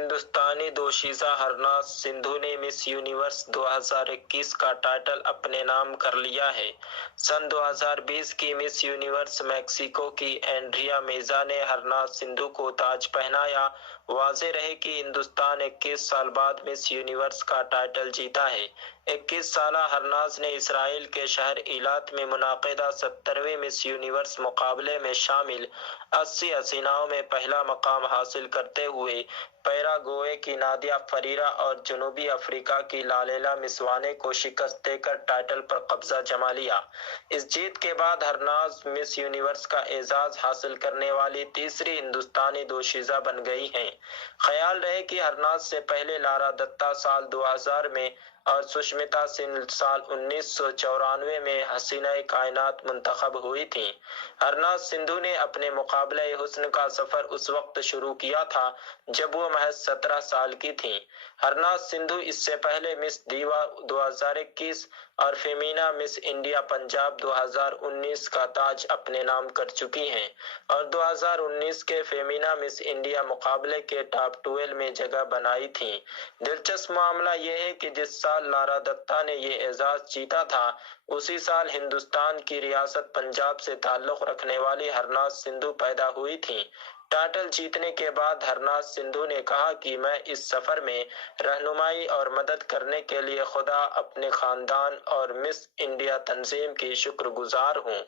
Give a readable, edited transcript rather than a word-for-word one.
ہندوستانی دوشیزہ ہرناز سندھو نے Miss Universe 2021 کا ٹائٹل اپنے نام کر لیا ہے۔ سن 2020 کی مس یونیورس میکسیکو کی اینڈریا میزا نے ہرناز سندھو کو تاج پہنایا۔ واضح رہے کہ ہندوستان 21 سال بعد مس یونیورس کا ٹائٹل جیتا ہے۔ 21 سالہ ہرناز نے اسرائیل کے شہر ایلات میں منعقدہ 70ویں مس یونیورس مقابلے میں شامل 80 حسیناؤں میں پہلا مقام حاصل کرتے ہوئے پیراگوئے کی نادیہ فریرا اور جنوبی افریقہ کی لالیلا مسوانے کو شکست دے کر ٹائٹل پر قبضہ جما لیا۔ اس جیت کے بعد ہرناز مس یونیورس کا اعزاز حاصل کرنے والی تیسری ہندوستانی دوشیزہ بن گئی ہیں۔ خیال رہے کہ ہرناز سے پہلے لارا دتہ سال 2000 میں اور سشمتا سین سال 1994 میں حسینہ کائنات منتخب ہوئی تھیں۔ ہرناز سندھو نے اپنے مقابلہ حسن کا سفر اس وقت شروع کیا تھا جب وہ محض 17 سال کی تھیں۔ ہرناز سندھو اس سے پہلے مس دیوا 2021 اور فیمینا مس انڈیا پنجاب 2019 کا تاج اپنے نام کر چکی ہیں اور 2019 کے فیمینا مس انڈیا مقابلے کے ٹاپ 12 میں جگہ بنائی تھیں۔ دلچسپ معاملہ یہ ہے کہ جس سال لارا دتہ نے یہ اعزاز جیتا تھا، اسی سال ہندوستان کی ریاست پنجاب سے تعلق رکھنے والی ہرناز سندھو پیدا ہوئی تھیں۔ ٹائٹل جیتنے کے بعد ہرناز سندھو نے کہا کہ میں اس سفر میں رہنمائی اور مدد کرنے کے لیے خدا، اپنے خاندان اور مس انڈیا تنظیم کی شکر گزار ہوں۔